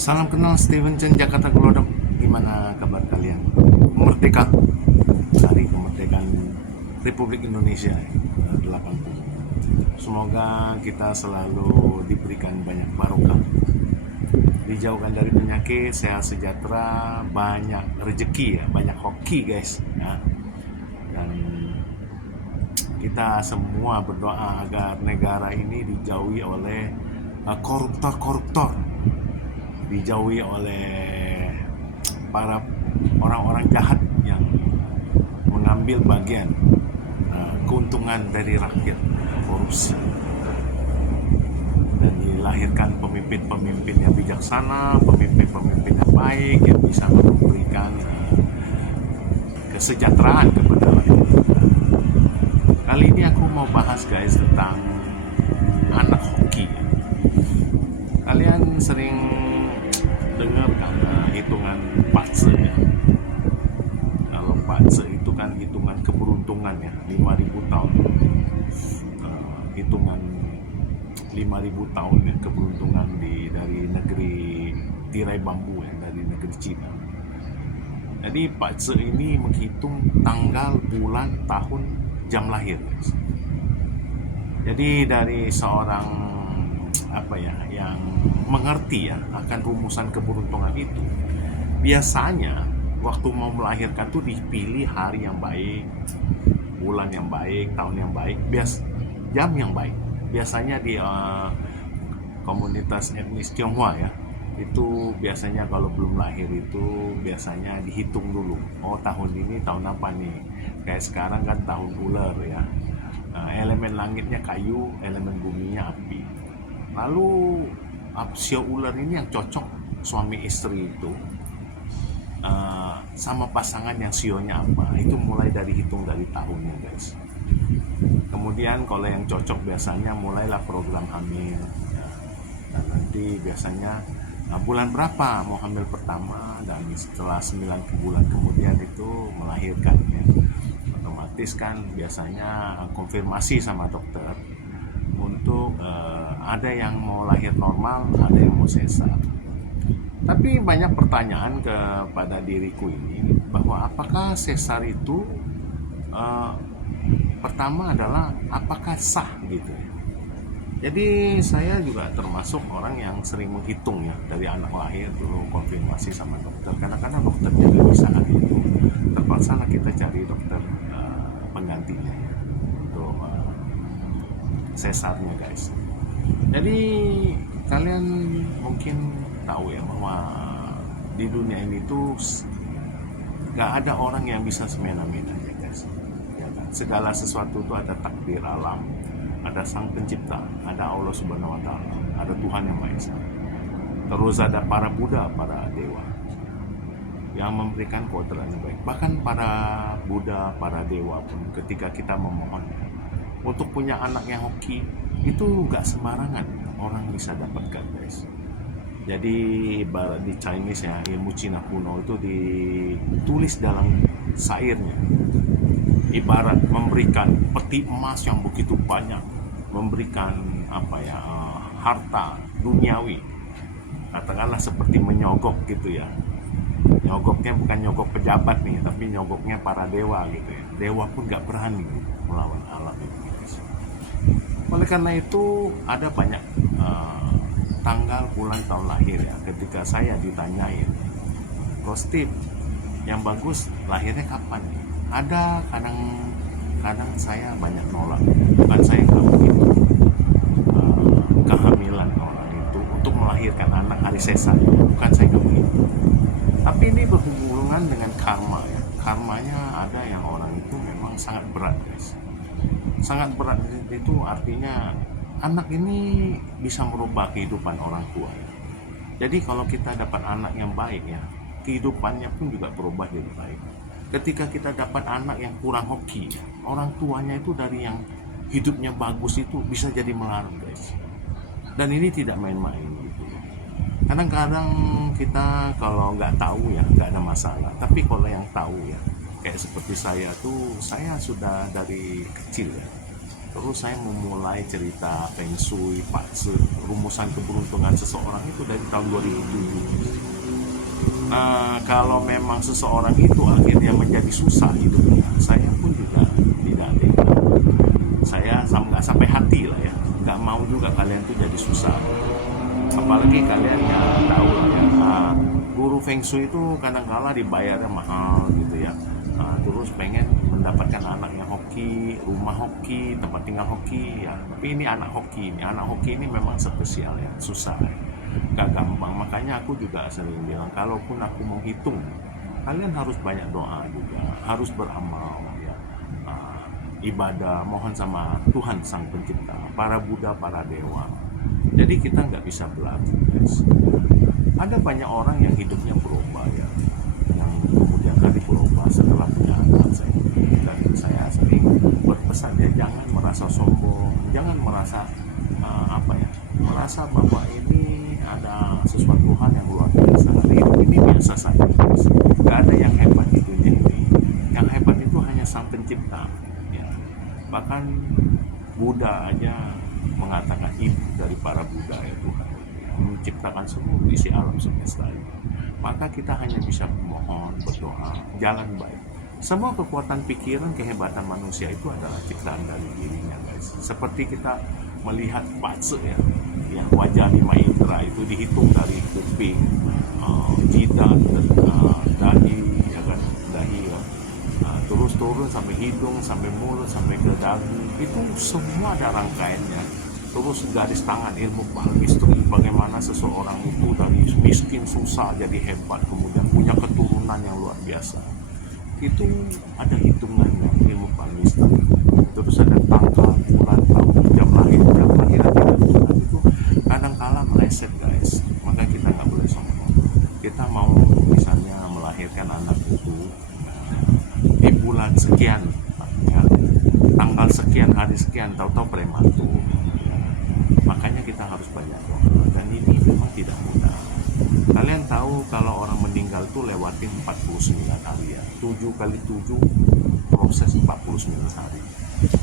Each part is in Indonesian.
Salam kenal Steven Chen Jakarta Glodok. Gimana kabar kalian? Merdeka. Hari kemerdekaan Republik Indonesia 80. Semoga kita selalu diberikan banyak barokah, dijauhkan dari penyakit, sehat sejahtera, banyak rezeki ya, banyak hoki guys ya. Dan kita semua berdoa agar negara ini dijauhi oleh koruptor-koruptor, dijauhi oleh para orang-orang jahat yang mengambil bagian keuntungan dari rakyat, korupsi, dan dilahirkan pemimpin-pemimpin yang bijaksana, pemimpin-pemimpin yang baik yang bisa memberikan kesejahteraan kepada rakyat. Kali ini aku mau bahas guys tentang anak hoki. Kalian sering dengar kan hitungan Pace ya. Kalau Pace itu kan hitungan keberuntungan ya, 5.000 tahun. Hitungan 5.000 tahun ya keberuntungan dari negeri tirai bambu ya, dari negeri Cina. Jadi Pace ini menghitung tanggal, bulan, tahun, jam lahir. Jadi dari seorang yang mengerti ya akan rumusan keberuntungan itu, biasanya waktu mau melahirkan tuh dipilih hari yang baik, bulan yang baik, tahun yang baik, jam yang baik. Biasanya di komunitas etnis Tionghoa ya, itu biasanya kalau belum lahir itu biasanya dihitung dulu. Oh, tahun ini tahun apa nih? Kayak sekarang kan tahun ular ya. Elemen langitnya kayu, elemen buminya api. Lalu sio ular ini yang cocok suami istri itu sama pasangan yang sionya apa, itu mulai dari hitung dari tahunnya guys. Kemudian kalau yang cocok biasanya mulailah program hamil ya. Dan nanti biasanya bulan berapa mau hamil pertama, dan setelah 9 bulan kemudian itu melahirkan ya. Otomatis kan biasanya konfirmasi sama dokter untuk ada yang mau lahir normal, ada yang mau sesar. Tapi banyak pertanyaan kepada diriku ini bahwa apakah sesar itu pertama adalah apakah sah gitu ya. Jadi saya juga termasuk orang yang sering menghitung ya, dari anak lahir dulu konfirmasi sama dokter. Kadang-kadang dokternya nggak bisa hari itu, terpaksa kita cari dokter penggantinya ya, untuk sesarnya guys. Jadi kalian mungkin tahu ya bahwa di dunia ini tuh gak ada orang yang bisa semena-mena ya guys ya kan? Segala sesuatu itu ada takdir alam, ada sang pencipta, ada Allah subhanahu wa ta'ala, ada Tuhan yang Maha Esa. Terus ada para Buddha, para dewa yang memberikan kodrat yang baik. Bahkan para Buddha, para dewa pun ketika kita memohon untuk punya anak yang hoki, itu gak sembarangan orang bisa dapatkan guys. Jadi ibarat di Chinese ya, ilmu Cina kuno itu ditulis dalam syairnya, ibarat memberikan peti emas yang begitu banyak, memberikan harta duniawi, katakanlah seperti menyogok gitu ya. Nyogoknya bukan nyogok pejabat nih, tapi nyogoknya para dewa gitu ya. Dewa pun gak berani melawan alam itu. Oleh karena itu ada banyak tanggal, bulan, tahun lahir ya. Ketika saya ditanyain, Steve, yang bagus lahirnya kapan? Ada kadang saya banyak nolak. Bukan saya nggak begitu kehamilan orang itu untuk melahirkan anak hari sesar, bukan saya nggak begitu. Tapi ini berhubungan dengan karma ya. Karmanya ada yang orang itu memang sangat berat guys. Sangat berat itu artinya anak ini bisa merubah kehidupan orang tua ya. Jadi kalau kita dapat anak yang baik ya, kehidupannya pun juga berubah jadi baik. Ketika kita dapat anak yang kurang hoki, orang tuanya itu dari yang hidupnya bagus itu bisa jadi melarat guys. Dan ini tidak main-main gitu. Kadang-kadang kita kalau nggak tahu ya nggak ada masalah. Tapi kalau yang tahu ya, kayak seperti saya sudah dari kecil ya, terus saya memulai cerita feng shui, pace, rumusan keberuntungan seseorang itu dari tahun 2007. Kalau memang seseorang itu akhirnya menjadi susah hidupnya, saya pun juga tidak ada. Saya nggak sampai hati lah ya, nggak mau juga kalian tuh jadi susah. Apalagi kalian ya tahu lah ya, guru Feng Shui itu kadang-kala dibayarnya mahal gitu ya. Terus pengen mendapatkan anaknya hoki, rumah hoki, tempat tinggal hoki ya. Tapi ini anak hoki ini memang spesial ya, susah ya. Gak gampang. Makanya aku juga sering bilang, kalaupun aku menghitung, kalian harus banyak doa juga, harus beramal ya. Ibadah, mohon sama Tuhan Sang Pencipta, para Buddha, para dewa. Jadi kita nggak bisa berlaku, guys. Ada banyak orang yang hidupnya berubah ya, yang kemudian kali berubah setelah punya anak. Saya sering berpesan ya, jangan merasa sombong, jangan merasa merasa bahwa ini ada sesuatu hal yang luar biasa. Hidup ini biasa saja, guys. Gak ada yang hebat di dunia ini. Yang hebat itu hanya Sang Pencipta ya. Bahkan Buddha aja mengatakan ibu dari para Buddha ya Tuhan, menciptakan seluruh isi alam semesta ini. Maka kita hanya bisa memohon, berdoa, jalan baik. Semua kekuatan pikiran, kehebatan manusia itu adalah ciptaan dari dirinya, guys. Seperti kita melihat baca ya, wajah 5 indera itu dihitung dari kuping, jidat, dahi, ya kan, terus turun sampai hidung, sampai mulut, sampai ke dagu. Itu semua ada rangkaiannya. Terus garis tangan, ilmu palmistry, bagaimana seseorang itu dari miskin susah jadi hebat, kemudian punya keturunan yang luar biasa. Itu ada hitungannya, ilmu palmistry. Terus ada tanggal, bulan, tahun, jam lahir tidak bulan. Itu kadang-kala meleset, guys. Maka kita nggak boleh sombong. Kita mau misalnya melahirkan anak itu di bulan sekian ya, tanggal sekian, hari sekian, tahu-tahu prematur ya. Makanya kita harus banyak doa, dan ini memang tidak mudah. Kalian tahu kalau orang meninggal tuh lewatin 49 hari ya, 7 kali 7 proses 49 hari.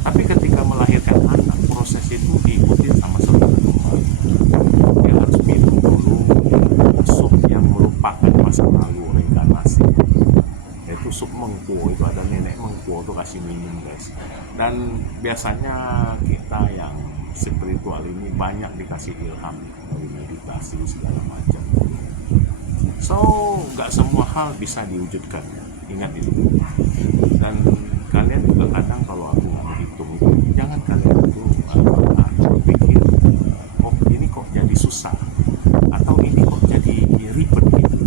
Tapi ketika melahirkan anak, proses itu diikuti sama saudara kembar. Dia harus minum dulu sup yang melupakan masa lalu, reinkarnasi. Yaitu sup mengkuo, itu ada nenek mengkuo tuh kasih minum, guys. Dan biasanya kita yang spiritual ini banyak dikasih ilham dari meditasi segala macam. So, nggak semua hal bisa diwujudkan ya. Ingat itu. Dan kalian juga kadang kalau aku menghitung itu, jangan kalian itu berpikir, oh ini kok jadi susah, atau ini kok jadi ribet gitu.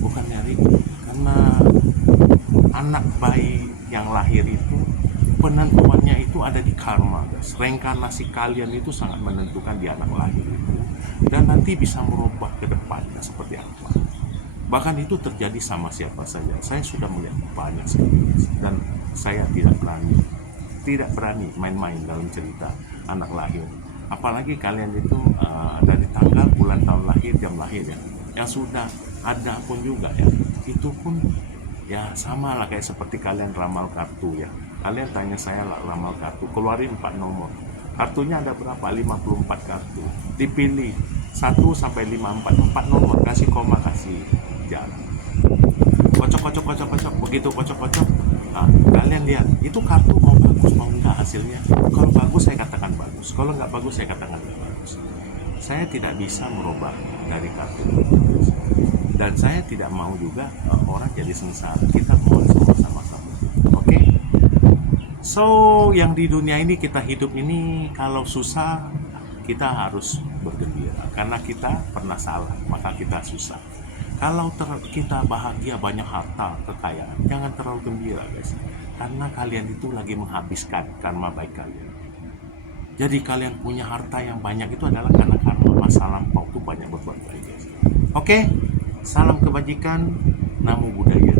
Bukannya ribet, karena anak bayi yang lahir itu penentuannya itu ada di karma, guys. Reinkarnasi kalian itu sangat menentukan di anak lahir itu, dan nanti bisa merubah ke depannya seperti apa. Bahkan itu terjadi sama siapa saja. Saya sudah melihat banyak sekali, dan saya tidak berani main-main dalam cerita anak lahir. Apalagi kalian itu dari tanggal, bulan, tahun lahir, jam lahir ya, yang sudah ada pun juga ya, itu pun ya sama lah kayak seperti kalian ramal kartu ya. Kalian tanya saya lah ramal kartu, keluarin 4 nomor. Kartunya ada berapa? 54 kartu. Dipilih 1 sampai 54, 4 nomor, kasih koma, kasih jalan. Kocok, begitu kocok. Nah, kalian lihat, itu kartu mau bagus mau enggak hasilnya. Kalau bagus saya katakan bagus, kalau nggak bagus saya katakan nggak bagus. Saya tidak bisa merubah dari kartu. Dan saya tidak mau juga orang jadi sengsara. Kita mohon sama-sama. Oke? So, yang di dunia ini kita hidup ini, kalau susah kita harus bergembira. Karena kita pernah salah, maka kita susah. Kalau kita bahagia, banyak harta, kekayaan, jangan terlalu gembira, guys. Karena kalian itu lagi menghabiskan karma baik kalian. Jadi kalian punya harta yang banyak itu adalah karena karma masa lampau itu banyak berbuat baik, guys. Oke? Salam kebajikan, namo buddhaya.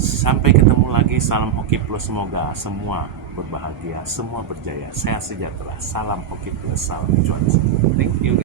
Sampai ketemu lagi, salam Hoki Plus. Semoga semua berbahagia, semua berjaya, sehat sejahtera. Salam Hoki Plus, salam cuan. Thank you.